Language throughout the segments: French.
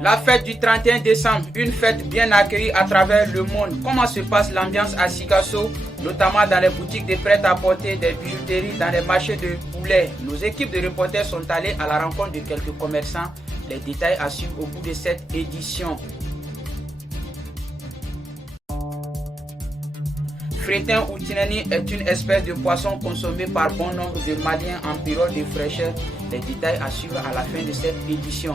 La fête du 31 décembre, une fête bien accueillie à travers le monde. Comment se passe l'ambiance à Sikasso, notamment dans les boutiques de prêt-à-porter, des bijouteries, dans les marchés de poulets. Nos équipes de reporters sont allées à la rencontre de quelques commerçants. Les détails à suivre au bout de cette édition. Fretin ou tinani est une espèce de poisson consommée par bon nombre de Maliens en période de fraîcheur. Les détails à suivre à la fin de cette édition.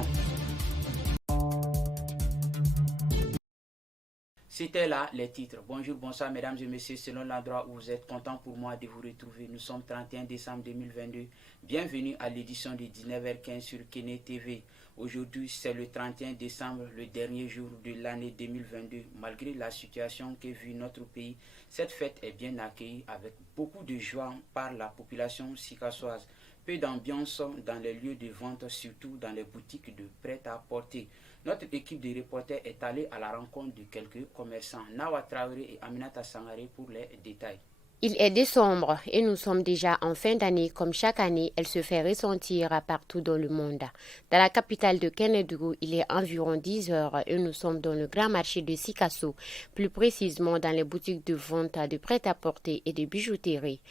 C'était là les titres. Bonjour, bonsoir mesdames et messieurs, selon l'endroit où vous êtes, content pour moi de vous retrouver. Nous sommes 31 décembre 2022. Bienvenue à l'édition de 19h15 sur Kene TV. Aujourd'hui, c'est le 31 décembre, le dernier jour de l'année 2022. Malgré la situation que vit notre pays, cette fête est bien accueillie avec beaucoup de joie par la population sikassoise. Peu d'ambiance dans les lieux de vente, surtout dans les boutiques de prêt-à-porter. Notre équipe de reporters est allée à la rencontre de quelques commerçants. Nawa Traoré et Aminata Sangare pour les détails. Il est décembre et nous sommes déjà en fin d'année. Comme chaque année, elle se fait ressentir partout dans le monde. Dans la capitale de Kénédougou, il est environ 10 heures et nous sommes dans le grand marché de Sikasso, plus précisément dans les boutiques de vente de prêt-à-porter et de bijouterie.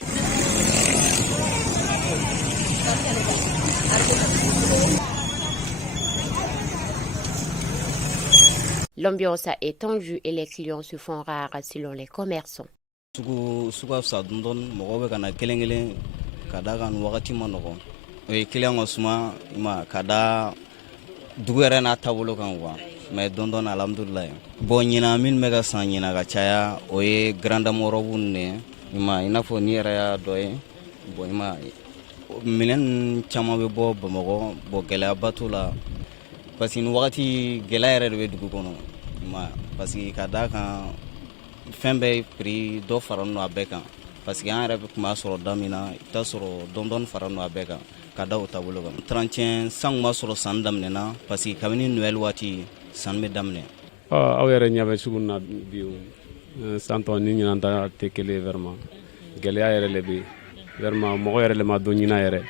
L'ambiance est tendue et les clients se font rares selon les commerçants. Suga sa dondon mɔgɔw bɛ kana kelen ka da kan wagati ma nɔgɔ o ye client ka suma ma ka da dugu yɛrɛ n'a taabolo kan quoi mais dondon alhamdulillah bon ɲina min bɛ ka san ɲina ka caya o ye grande dame robe ne ma i n'a fɔ ni yɛrɛ y'a dɔ ye bon i ma minɛn caman bɛ bɔ Bamakɔ bon gɛlɛyaba t'o la parce que ni wagati gɛlɛya yɛrɛ de bɛ dugu kɔnɔ ma parce que ka da kan fɛn bɛɛ prix dɔ fara no a bɛɛ kan parce que an yɛrɛ tun b'a sɔrɔ da min na i t'a sɔrɔ dɔndɔni fara no a bɛɛ kan ka da o taabolo kan 31 san kun b'a sɔrɔ san daminɛna parce que kabini Noël waati san bɛ daminɛ aw yɛrɛ ɲɛ bɛ sugu na bi san tɔ ni ɲinanta tɛ kelen ye vraiment gɛlɛya yɛrɛ le bɛ vraiment mɔgɔ yɛrɛ le ma don ɲina yɛrɛ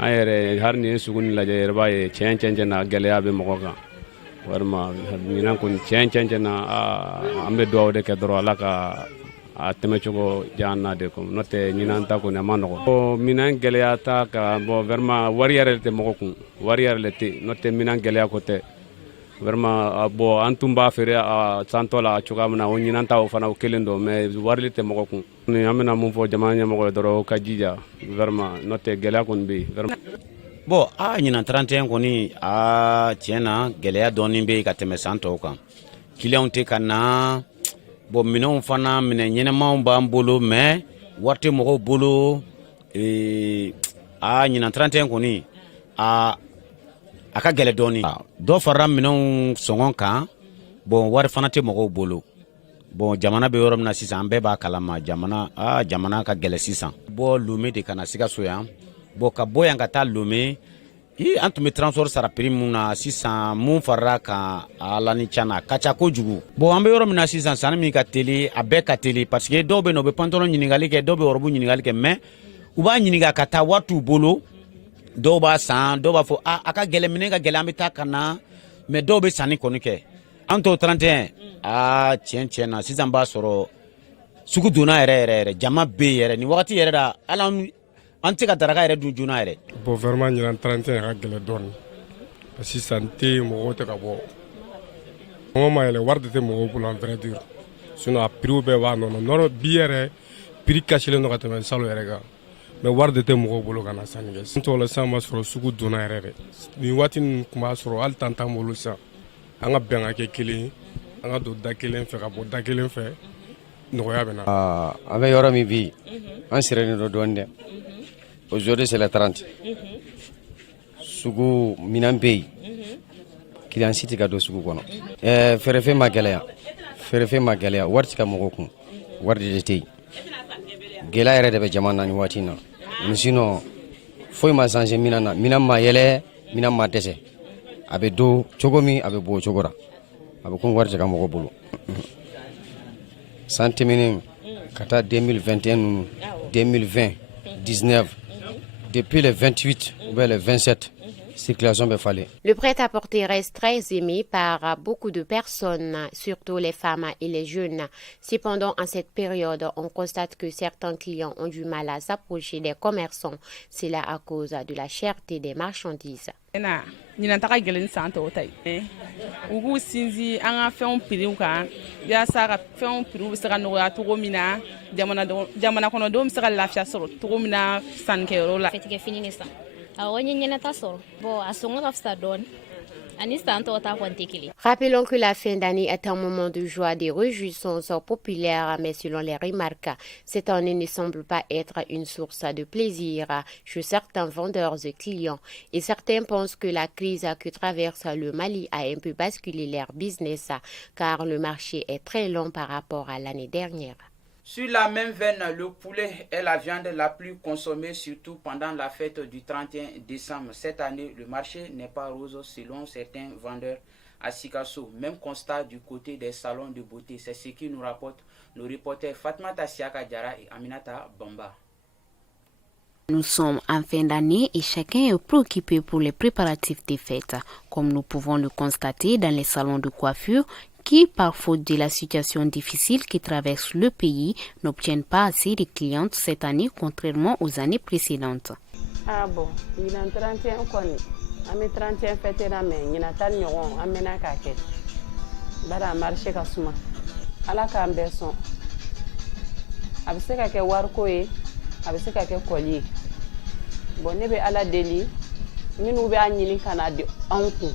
an yɛrɛ hari ni ye sugu ni lajɛ yɛrɛ b'a ye tiɲɛ na gɛlɛya bɛ mɔgɔ kan vraiment ɲinan kɔni tiɲɛ na an bɛ dugawu de kɛ dɔrɔn Ala ka a tɛmɛcogo diya an na de ko n'o tɛ ɲinan ta kɔni a ma nɔgɔ bon minɛn gɛlɛya ta ka bon vraiment wari yɛrɛ tɛ mɔgɔ kun wari yɛrɛ le tɛ n'o tɛ minɛn gɛlɛya ko tɛ vraiment bon an tun b'a feere a santɔ la cogoya min na o ɲinan ta o fana o kelen don mais wari tɛ mɔgɔ kun an bɛna mun fɔ jamana ɲɛmɔgɔ ye dɔrɔn o ka jija vraiment n'o tɛ gɛlɛya kɔni bɛ yen vraiment. Bon, ɲinan 31 kɔni tiɲɛ na gɛlɛya dɔɔni bɛ yen ka tɛmɛ san tɔw kan clients tɛ ka na bon minɛnw fana minɛn ɲɛnamaw b'an bolo mais wari tɛ mɔgɔw bolo ɲinan 31 kɔni a ka gɛlɛ dɔɔni dɔ farala minɛnw sɔngɔ kan bon wari fana tɛ mɔgɔw bolo bon jamana bɛ yɔrɔ min na sisan an bɛɛ b'a kalama jamana ka gɛlɛ sisan bɔ Lomé de ka na Sikasso yan bon ka bɔ yan ka taa Lomé an tun bɛ transport sara prix mun na sisan mun farala kan Ala ni cana ka ca kojugu bon an bɛ yɔrɔ min na sisan sanni min ka teli a bɛɛ ka teli parce que dɔw bɛ yen u bɛ pantalon ɲininkali kɛ dɔw bɛ robe ɲininkali kɛ mais u b'a ɲininka ka taa wari t'u bolo dɔw b'a san dɔw b'a fɔ a ka gɛlɛ minɛn ka gɛlɛ an bɛ taa ka na mais dɔw bɛ sanni kɔni kɛ an t'o 31 tiɲɛ na sisan b'a sɔrɔ sugu donna yɛrɛ jama bɛ yen yɛrɛ ni wagati yɛrɛ la ala an tɛ ka daraka yɛrɛ dun joona yɛrɛ bon vraiment ɲinan 31 ka gɛlɛ dɔɔni parce que sisan tɛ mɔgɔw tɛ ka bɔ mɔgɔ ma yɛlɛ wari de tɛ mɔgɔw bolo en vrai dire sinon a prix bɛɛ b'a nɔnɔ bi yɛrɛ prix kasilen don ka tɛmɛ salo yɛrɛ kan mais wari de tɛ mɔgɔw bolo ka na sanni kɛ sisan tɔw la sisan b'a sɔrɔ sugu donna yɛrɛ de nin waati ninnu tun b'a sɔrɔ hali temps t'an bolo sisan an ka bɛn ka kɛ kelen ye an ka don da kelen fɛ ka bɔ da kelen fɛ nɔgɔya bɛ na an bɛ yɔrɔ min bi an sirenen don dɔɔni dɛ aujourd'hui c'est le 30 sugu minɛn bɛ yen client si tɛ ka don sugu kɔnɔ feerefɛn ma gɛlɛya wari tɛ ka mɔgɔw kun wari de tɛ yen gɛlɛya yɛrɛ de bɛ jamana na nin waati in na sinon foyi ma changer minɛn na minɛn ma yɛlɛ minɛn ma dɛsɛ a bɛ don cogo min a bɛ bɔ o cogo la a bɛ komi wari tɛ ka mɔgɔw bolo san tɛmɛnen ka taa 2021 ninnu 2020 19 depuis le 28 ou bien le 27 circulation bɛ falen. Le prêt-à-porter reste très aimé par beaucoup de personnes, surtout les femmes et les jeunes. Cependant, en cette période, on constate que certains clients ont du mal à s'approcher des commerçants. C'est là à cause de la cherté des marchandises. Ɲinan taga gɛlɛn san tɔw ta ye u k'u sinsin an ka fɛnw piriw kan yaasa ka fɛnw piriw bɛ se ka nɔgɔya cogo min na jamana kɔnɔdenw bɛ se ka lafiya sɔrɔ cogo min na sannikɛyɔrɔ la. Fɛtigɛ fini de san awɔ n ye ɲɛnata sɔrɔ bon a sɔngɔ ka fisa dɔɔni. Rappelons que la fin d'année est un moment de joie, de réjouissances populaires, mais selon les remarques, cette année ne semble pas être une source de plaisir chez certains vendeurs et clients. Et certains pensent que la crise que traverse le Mali a un peu basculé leur business, car le marché est très long par rapport à l'année dernière. Sur la même veine, le poulet est la viande la plus consommée, surtout pendant la fête du 31 décembre. Cette année, le marché n'est pas rose selon certains vendeurs à Sikasso. Même constat du côté des salons de beauté. C'est ce qui nous rapportent nos reporters Fatmata Siaka Diara et Aminata Bamba. Nous sommes en fin d'année et chacun est préoccupé pour les préparatifs des fêtes. Comme nous pouvons le constater dans les salons de coiffure, qui, par faute de la situation difficile qui traverse le pays, n'obtiennent pas assez de clientes cette année, contrairement aux années précédentes. Ah bon, il y a 31 koni. Ami 31 fête na men, il y a tan nyoron amena ka ket. Bara marché ka suma. Ala ka ambeson. Abise ka ke warko e, abise ka ke koli. Bon ne be ala deli, minu be anyini kana di anku.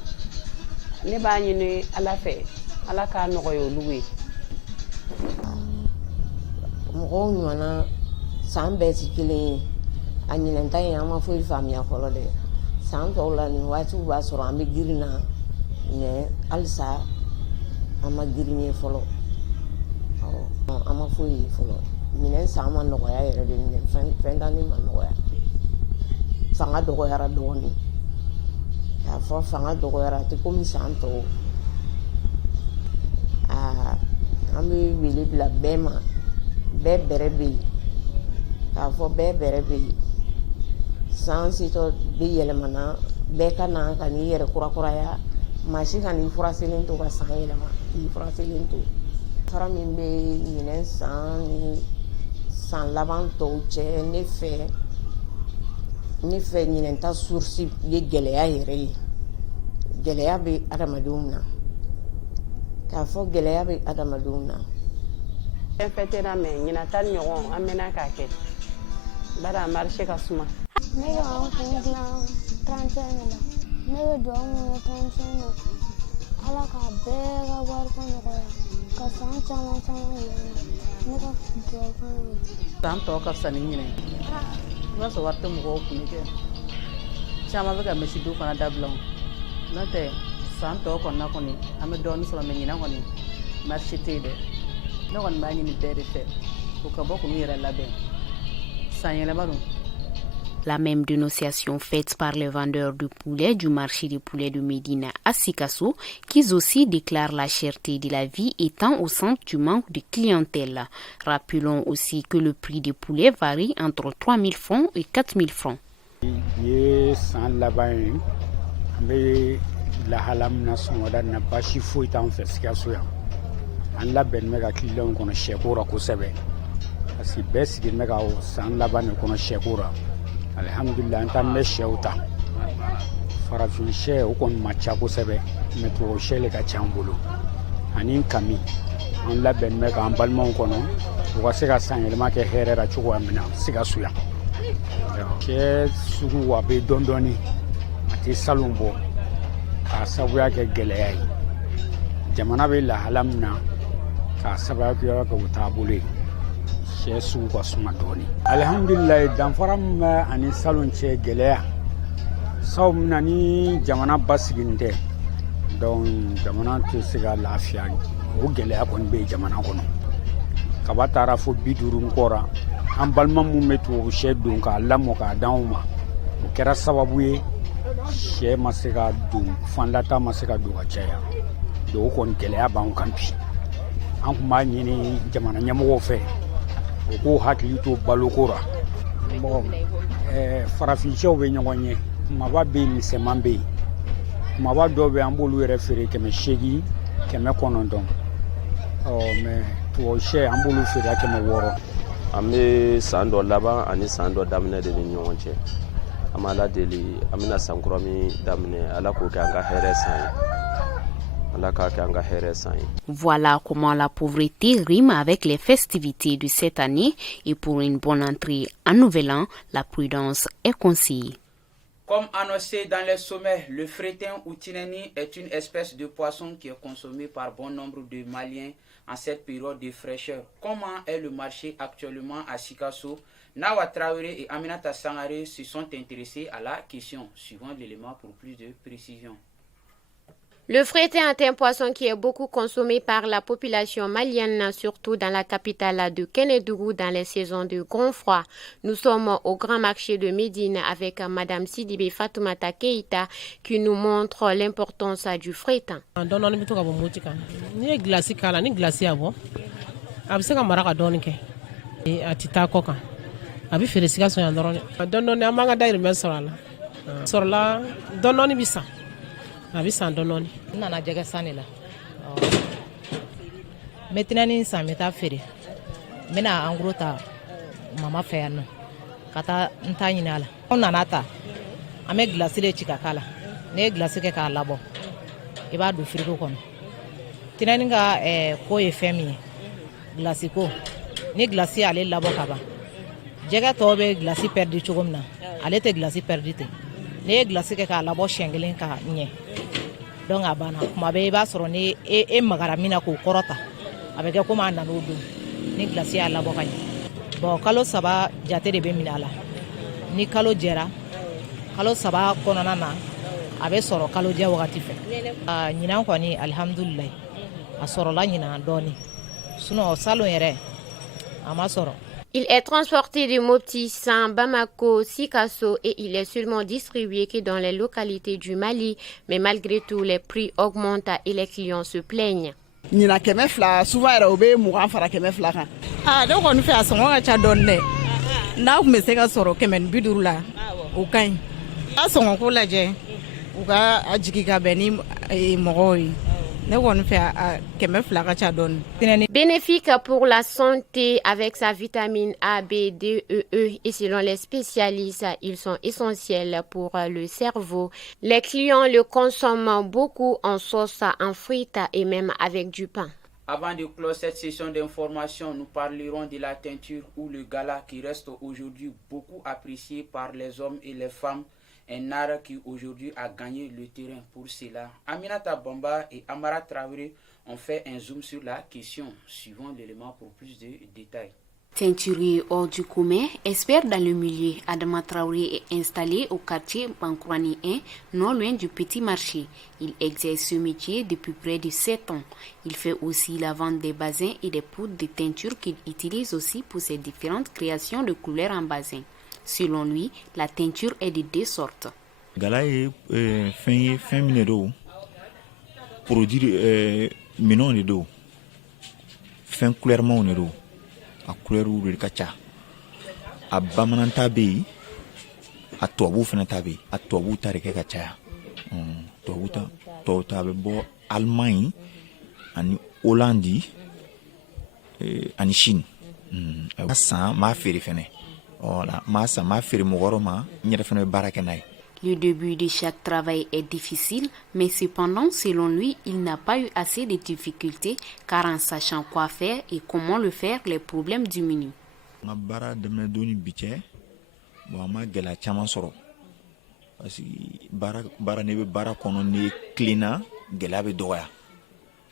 Ne ba anyini ala fe. Ala ka nɔgɔya olu ye mɔgɔw ɲɔgɔnna san bɛɛ si kelen ye a ɲinɛnta in an ma foyi faamuya fɔlɔ dɛ san tɔw la nin waatiw b'a sɔrɔ an bɛ girin na mais halisa an ma girin ye fɔlɔ an ma foyi ye fɔlɔ minɛn san ma nɔgɔya yɛrɛ de fɛn t'an ma nɔgɔya fanga dɔgɔyara dɔɔni k'a fɔ fanga dɔgɔyara a tɛ komi san tɔw. An bɛ wele bila bɛɛ ma bɛɛ bɛrɛ bɛ yen k'a fɔ bɛɛ bɛrɛ bɛ yen san sitɔ bɛ yɛlɛmana bɛɛ ka na ka n'i yɛrɛ kurakuraya maa si ka n'i furaselen to ka san yɛlɛma k'i furaselen to fara min bɛ minɛn san ni san laban tɔw cɛ ne fɛ ɲinɛnta source ye gɛlɛya yɛrɛ ye gɛlɛya bɛ adamadenw na. K'a fɔ gɛlɛya bɛ adamadenw na. Fɛn fɛtɛ na mɛ ɲinan tan ɲɔgɔn an mɛna k'a kɛ bari a marché ka suma. Ne bɛ an kun dilan 31 de la ne bɛ dugawu minɛ 31 na ala k'a bɛɛ ka wariko nɔgɔya ka san caman caman yɛlɛma ne ka dugawu kan ye. San tɔ ka fisa ni ɲinɛ ye i b'a sɔrɔ wari tɛ mɔgɔw kun kɛ caman bɛ ka misidu fana dabila n'o tɛ. San tɔw kɔnɔna kɔni an bɛ dɔɔnin sɔrɔ mɛ ɲinan kɔni marché tɛ yen dɛ ne kɔni b'a ɲini bɛɛ de fɛ u ka bɔ k'u yɛrɛ labɛn san yɛlɛma don. La même dénonciation faite par les vendeurs de poulet du marché de poulet de Médina à Sikasso, qui aussi déclarent la cherté de la vie étant au centre du manque de clientèle. Rappelons aussi que le prix des poulets varie entre 3 000 francs et 4 000 francs. Lahala mina sɔngɔ da na basi foyi t'an fɛ Sikaso yan an labɛnnen bɛ ka kiliyanw kɔnɔ sɛko ra kosɛbɛ parce que bɛɛ sigilen bɛ ka san laban de kɔnɔ sɛko ra alihamudulila an t'an bɛ sɛw ta farafin sɛ o kɔni ma ca kosɛbɛ mɛ tubabu sɛ le ka ca an bolo ani kami an labɛnnen bɛ k'an balimaw kɔnɔ u ka se ka san yɛlɛma kɛ hɛrɛ la cogoya min na Sikaso yan sɛ sugu a bɛ dɔɔnin dɔɔnin a tɛ salon bɔ. K'a sabuya kɛ gɛlɛya ye jamana bɛ lahala min na k'a sabuya kɛ o taabolo ye sɛ sugu ka suma dɔɔnin alihamudulilayi danfara min bɛ ani salon cɛ gɛlɛya sabu min na ni jamana basigilen tɛ donc jamana tɛ se ka lafiya o gɛlɛya kɔni bɛ jamana kɔnɔ kaba taara fo 50 kɔra an balima min bɛ tubabu sɛ don k'a lamɔ k'a d'anw ma o kɛra sababu ye sɛ ma se ka don fanlata ma se ka don ka caya donc o kɔni gɛlɛya b'anw kan bi an tun b'a ɲini jamana ɲɛmɔgɔw fɛ o k'u hakili to baloko ra bon farafin sɛw bɛ ɲɔgɔn ye kumaba bɛ yen misɛnman bɛ yen kumaba dɔw bɛ an b'olu yɛrɛ feere 800 900 mais tubabu sɛ an b'olu feere 600. An bɛ san dɔ laban ani san dɔ daminɛ de ni ɲɔgɔn cɛ. An b'Ala deli an bɛna san kura min daminɛ Ala k'o kɛ an ka hɛrɛ san ye. Ala k'a kɛ an ka hɛrɛ san ye. Voilà comment la pauvreté rime avec les festivités de cette année et pour une bonne entrée en nouvel an, la prudence est conseillée. Comme annoncé dans les sommets, le fretin ou tineni est une espèce de poisson qui est consommée par bon nombre de Maliens en cette période de fraîcheur. Comment est le marché actuellement à Sikasso? Nawa Traoré et Aminata Sangare se sont intéressés à la question, suivant l'élément pour plus de précision. Le fretin est un poisson qui est beaucoup consommé par la population malienne, surtout dans la capitale de Kénédougou dans les saisons de grand froid. Nous sommes au grand marché de Médine avec Madame Sidibé Fatoumata Keïta qui nous montre l'importance du fretin. A bɛ san dɔɔni n nana jɛgɛ san de la n bɛ tɛnɛni san n bɛ taa feere n bɛna en gros ta mama fɛ yan nɔ ka taa n ta ɲini a la n nana ta an bɛ gilasi de ci ka k'a la ne ye gilasi kɛ k'a labɔ i b'a don frigo kɔnɔ tɛnɛni ka ko ye fɛn min ye gilasi ko ni gilasi ale labɔ ka ban jɛgɛ tɔw bɛ gilasi pɛridi cogo min na ale tɛ gilasi pɛridi ten ne ye gilasi kɛ k'a labɔ siɲɛ kelen ka ɲɛ donc a banna kuma bɛɛ i b'a sɔrɔ ni e magara min na k'o kɔrɔta a bɛ kɛ komi a nan'o don ni gilasi y'a labɔ ka ɲɛ bon kalo 3 jate de bɛ minɛ a la ni kalo jɛra kalo 3 kɔnɔna na a bɛ sɔrɔ kalojɛ wagati fɛ ɲinan kɔni alihamudulilayi a sɔrɔla ɲinan dɔɔni sinon salon yɛrɛ a ma sɔrɔ. Il est transporté de Mopti, San, Bamako, Sikasso et il est seulement distribué que dans les localités du Mali. Mais malgré tout, les prix augmentent et les clients se plaignent. Nina kɛmɛ fila souvent yɛrɛ o bɛ 20 fara kɛmɛ fila kan. Ne kɔni fɛ a sɔngɔ ka ca dɔɔni dɛ. N'a tun bɛ se ka sɔrɔ 150 la o ka ɲi. A sɔngɔko lajɛ u ka a jigi ka bɛn ni mɔgɔw ye. Bénéfique pour la santé avec sa vitamine A, B, D, E et selon les spécialistes, ils sont essentiels pour le cerveau. Les clients le consomment beaucoup en sauce, en frites et même avec du pain. Avant de clore cette session d'information, nous parlerons de la teinture ou le gala qui reste aujourd'hui beaucoup apprécié par les hommes et les femmes. Un art qui aujourd'hui a gagné le terrain pour cela. Aminata Bamba et Amara Traoré ont fait un zoom sur la question, suivant l'élément pour plus de détails. Teinturier hors du commun, expert dans le milieu, Adama Traoré est installé au quartier Bankourani 1, non loin du petit marché. Il exerce ce métier depuis près de 7 ans. Il fait aussi la vente des basins et des poudres de teinture qu'il utilise aussi pour ses différentes créations de couleurs en basin. Selon lui, la teinture est de 2 sortes. Gala est fin minéraux, produit minon de dos, fin clairement de dos, à couleur de kacha, à bamanantabe, à toabu fenatabe, à toabu tareke kacha, toabu tabe bo Allemagne, en Hollande, en Chine, ça m'a fait fene. Le début de chaque travail est difficile, mais cependant, selon lui, il n'a pas eu assez de difficultés car en sachant quoi faire et comment le faire, les problèmes diminuent.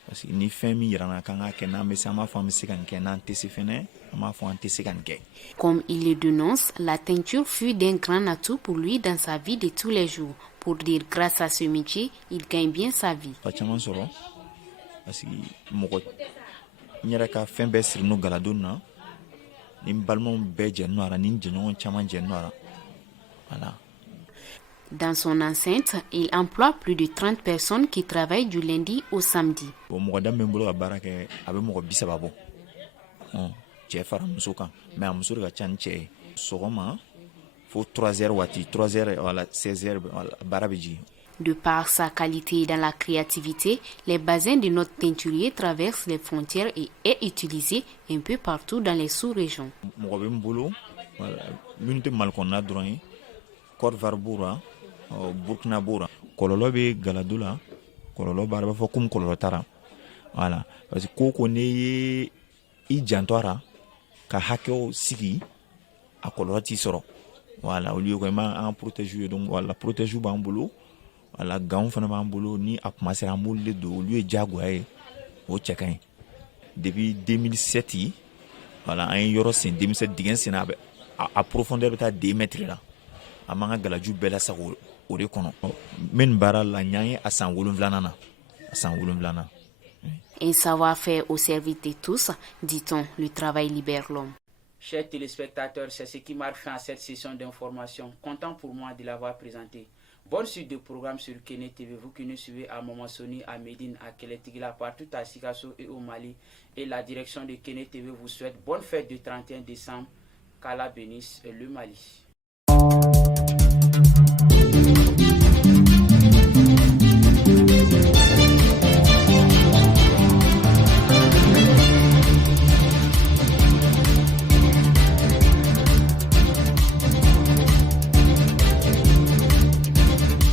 Parce que ni fɛn min yirana kan ka kɛ n'an bɛ se an b'a fɔ an bɛ se ka nin kɛ n'an tɛ se fɛnɛ an b'a fɔ an tɛ se ka nin kɛ. Comme il le dénonce, la teinture fut d'un grand atout pour lui dans sa vie de tous les jours. Pour dire grâce à ce métier, il gagne bien sa vie. Ka caman sɔrɔ parce que mɔgɔ n yɛrɛ ka fɛn bɛɛ siri n'o galadon na ni n balimaw bɛɛ jɛn n'o ara ni n jɛɲɔgɔn caman jɛn n'o ara voilà. Dans son enceinte, il emploie plus de 30 personnes qui travaillent du lundi au samedi. Mɔgɔ da min bolo ka baara kɛ a bɛ mɔgɔ 30 bɔ cɛ fara muso kan mais a muso de ka ca ni cɛ ye. Sɔgɔma faut 3h wati 3h wala 16h wala baara bɛ jigin. De par sa qualité dans la créativité, les bassins de notre teinturier traversent les frontières et est utilisé un peu partout dans les sous-régions. Mɔgɔ bɛ n bolo minnu tɛ Mali kɔnɔna dɔrɔn ye Côte d'Ivoire b'o la Burkina b'o la kɔlɔlɔ bɛ Galado la kɔlɔlɔ b'a la b'a fɔ komi kɔlɔlɔ t'a voilà parce que ko o ko n'i ye i janto a la ka hakɛw sigi a kɔlɔlɔ t'i sɔrɔ voilà olu ye ko i ma an protège ye donc voilà protège b'an bolo voilà gants fana b'an bolo ni a kuma sera an b'olu de don olu ye diyagoya ye o cɛ ka ɲi depuis 2007 voilà an ye yɔrɔ sen 2007 dingɛ sen a profondeur bɛ taa 2 mètres la an b'an ka galaju bɛɛ lasago o de kɔnɔ n bɛ nin baara la n y'an ye a san 7 na a san 7 na. Un savoir-faire au service de tous, dit-on, le travail libère l'homme. Chers téléspectateurs, c'est ce qui marque fin à cette session d'information. Content pour moi de l'avoir présenté. Bonne suite de programmes sur Kene TV. Vous qui nous suivez à Momassoni, à Médine, à Kélétigila, partout à Sikasso et au Mali. Et la direction de Kene TV vous souhaite bonne fête du 31 décembre. Qu'Allah bénisse le Mali.